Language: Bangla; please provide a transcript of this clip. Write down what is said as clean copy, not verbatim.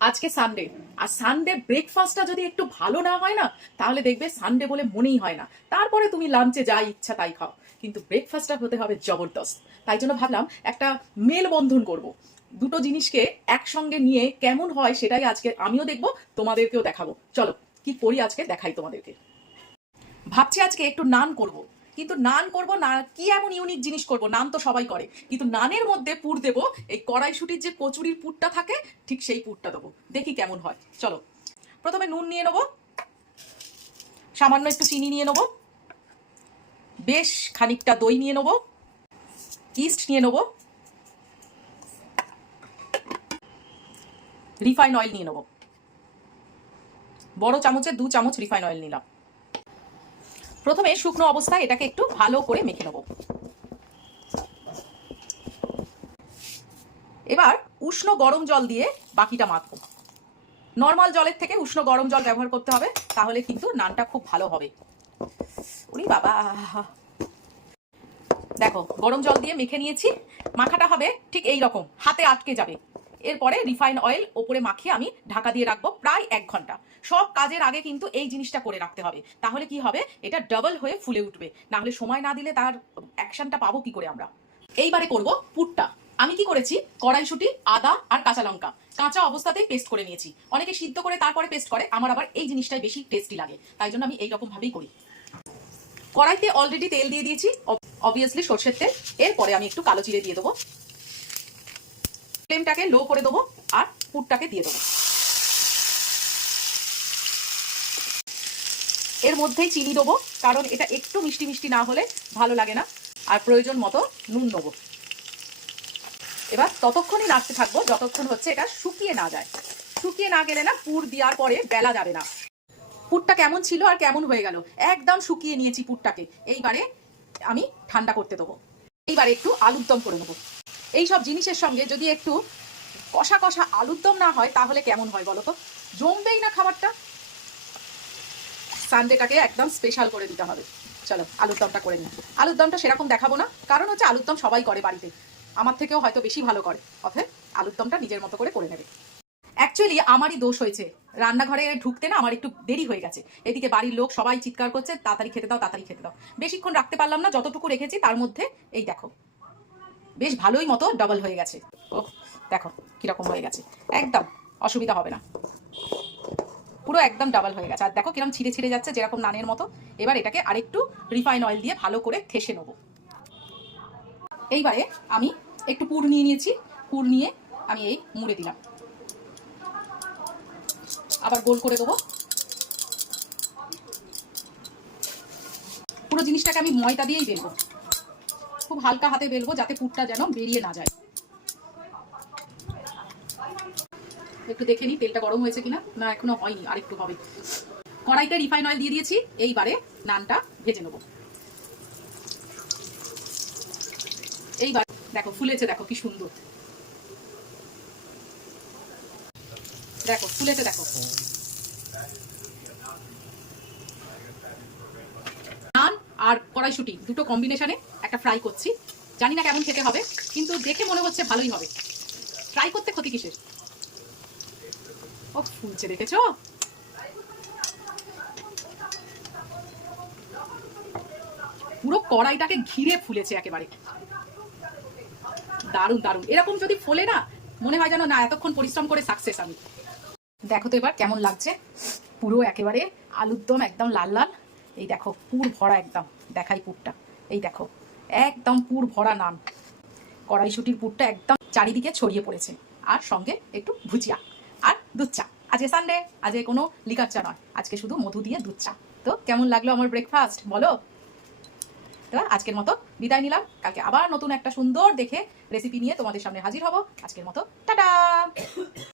আজকে সানডে, আর সানডে ব্রেকফাস্টটা যদি একটু ভালো না হয় না, তাহলে দেখবে সানডে বলে মনেই হয় না। তারপরে তুমি লাঞ্চে যা ইচ্ছা তাই খাও, কিন্তু ব্রেকফাস্টটা হতে হবে জবরদস্ত। তাই জন্য ভাবলাম একটা মেলবন্ধন করব, দুটো জিনিসকে একসঙ্গে নিয়ে কেমন হয় সেটাই আজকে আমিও দেখবো, তোমাদেরকেও দেখাবো। চলো কি করি আজকে দেখাই তোমাদেরকে। ভাবছি আজকে একটু নান করব, কিন্তু নান করব না কি এমন ইউনিক জিনিস করব, নান তো সবাই করে, কিন্তু নানের মধ্যে পুর দেবো এই কড়াইশুটির যে কচুরির পুরটা থাকে, ঠিক সেই পুরটা দেবো, দেখি কেমন হয়। চলো প্রথমে নুন নিয়ে নেবো, সামান্য একটু চিনি নিয়ে নেবো, বেশ খানিকটা দই নিয়ে নেবো, ইস্ট নিয়ে নেবো, রিফাইন অয়েল নিয়ে নেবো, বড় চামচে 2 চামচ রিফাইন অয়েল নিলাম। প্রথমে শুকনো অবস্থায় এটাকে একটু ভালো করে মেখে নেবো। এবার উষ্ণ গরম জল দিয়ে বাকিটা মাখবো। নর্মাল জলের থেকে উষ্ণ গরম জল ব্যবহার করতে হবে, তাহলে কিন্তু নানটা খুব ভালো হবে। ওরে বাবা, দেখো গরম জল দিয়ে মেখে নিয়েছি। মাখাটা হবে ঠিক এই রকম, হাতে আটকে যাবে। এরপরে রিফাইন অয়েল ওপরে মাখিয়ে আমি ঢাকা দিয়ে রাখবো প্রায় 1 ঘন্টা। সব কাজের আগে কিন্তু এই জিনিসটা করে রাখতে হবে, তাহলে কি হবে, এটা ডাবল হয়ে ফুলে উঠবে। না হলে সময় না দিলে তার অ্যাকশনটা পাবো কি করে আমরা। এইবারে করব পুরটা। আমি কি করেছি, কড়াইশুঁটি, আদা আর কাঁচা লঙ্কা কাঁচা অবস্থাতেই পেস্ট করে নিয়েছি। অনেকে সিদ্ধ করে তারপরে পেস্ট করে, আমার আবার এই জিনিসটাই বেশি টেস্টি লাগে, তাই জন্য আমি এইরকম ভাবেই করি। কড়াইতে অলরেডি তেল দিয়ে দিয়েছি, অবভিয়াসলি সর্ষের তেল। এরপরে আমি একটু কালো জিরে দিয়ে দেবো, ফ্লেমটাকে লো করে দেবো আর পুরটাকে দিয়ে দেবো। এর মধ্যেই চিনি দেবো, কারণ এটা একটু মিষ্টি মিষ্টি না হলে ভালো লাগে না। আর প্রয়োজন মতো নুন দেবো। এবার ততক্ষণই নাড়তে থাকবো যতক্ষণ হচ্ছে এটা শুকিয়ে না যায়। শুকিয়ে না গেলে না পুর দেওয়ার পরে বেলা যাবে না। পুরটা কেমন ছিল আর কেমন হয়ে গেল, একদম শুকিয়ে নিয়েছি পুরটাকে। এইবারে আমি ঠান্ডা করতে দেবো। এইবারে একটু আলুর দম করে নেবো। এইসব জিনিসের সঙ্গে যদি একটু কষা কষা আলুর দম না হয় তাহলে কেমন হয় বলো তো, জমবেই না খাবারটা। সানডেটাকে একদম স্পেশাল করে দিতে হবে। চলো আলুর দমটা করে নিই। আলুর দমটা সেরকম দেখাবো না, কারণ হচ্ছে আলুর দম সবাই করে বাড়িতে, আমার থেকেও হয়তো বেশি ভালো করে। অতএব আলুর দমটা নিজের মতো করে নেবে। অ্যাকচুয়ালি আমারই দোষ হয়েছে, রান্নাঘরে ঢুকতে না আমার একটু দেরি হয়ে গেছে। এদিকে বাড়ির লোক সবাই চিৎকার করছে, তাড়াতাড়ি খেতে দাও, তাড়াতাড়ি খেতে দাও। বেশিক্ষণ রাখতে পারলাম না, যতটুকু রেখেছি তার মধ্যে এই দেখো বেশ ভালোই মতো ডাবল হয়ে গেছে। ও দেখো কিরকম হয়ে গেছে, একদম অসুবিধা হবে না, পুরো একদম ডাবল হয়ে গেছে। আর দেখো কিরকম ছিঁড়ে ছিঁড়ে যাচ্ছে, যেরকম নানের মতো। এবার এটাকে আরেকটু রিফাইন অয়েল দিয়ে ভালো করে ঠেসে নেবো। এইবারে আমি একটু পুর নিয়ে নিয়েছি, পুর নিয়ে আমি এই মুড়ে দিলাম, আবার গোল করে দেবো। পুরো জিনিসটাকে আমি ময়দা দিয়েই বেলবো, খুব হালকা হাতে বেলবো যাতে পুরটা যেন বেরিয়ে না যায়। একটু দেখে নিই তেলটা গরম হয়েছে কিনা, না এখনো হয়নি, আরেকটু হবে। কড়াইতে রিফাইন অয়েল দিয়ে দিয়েছি, এইবারে নানটা ভেজে নেবো। এইবার দেখো ফুলেছে, দেখো কি সুন্দর, দেখো ফুলেছে, দেখো। নান আর কড়াইশুঁটি দুটো কম্বিনেশনে একটা ফ্রাই করছি, জানি না কেমন খেতে হবে, কিন্তু দেখে মনে হচ্ছে ভালোই হবে। ট্রাই করতে ক্ষতি কিসের। ও ফুলছে, দেখেছো? পুরো কড়াইটাকে ঘিরে ফুলেছে একেবারে, দারুণ দারুণ। এরকম যদি ফোলে না, মনে হয় যেন না এতক্ষণ পরিশ্রম করে সাকসেস আমি। দেখো তো এবার কেমন লাগছে, পুরো একেবারে আলুর দম একদম লাল লাল। এই দেখো পুর ভরা একদম, দেখাই পুরটা, এই দেখো একদম পুর ভরা নান। কড়াইশুঁটির পুরটা একদম চারিদিকে ছড়িয়ে পড়েছে, আর সঙ্গে একটু ভুজিয়া আর দুধ চা। আজকে সানডে, আজকে কোনো লিকার চা নয়, আজকে শুধু মধু দিয়ে দুধ চা। তো কেমন লাগলো আমার ব্রেকফাস্ট বলো। তো আজকের মতো বিদায় নিলাম, কালকে আবার নতুন একটা সুন্দর দেখে রেসিপি নিয়ে তোমাদের সামনে হাজির হব। আজকের মতো টাটা।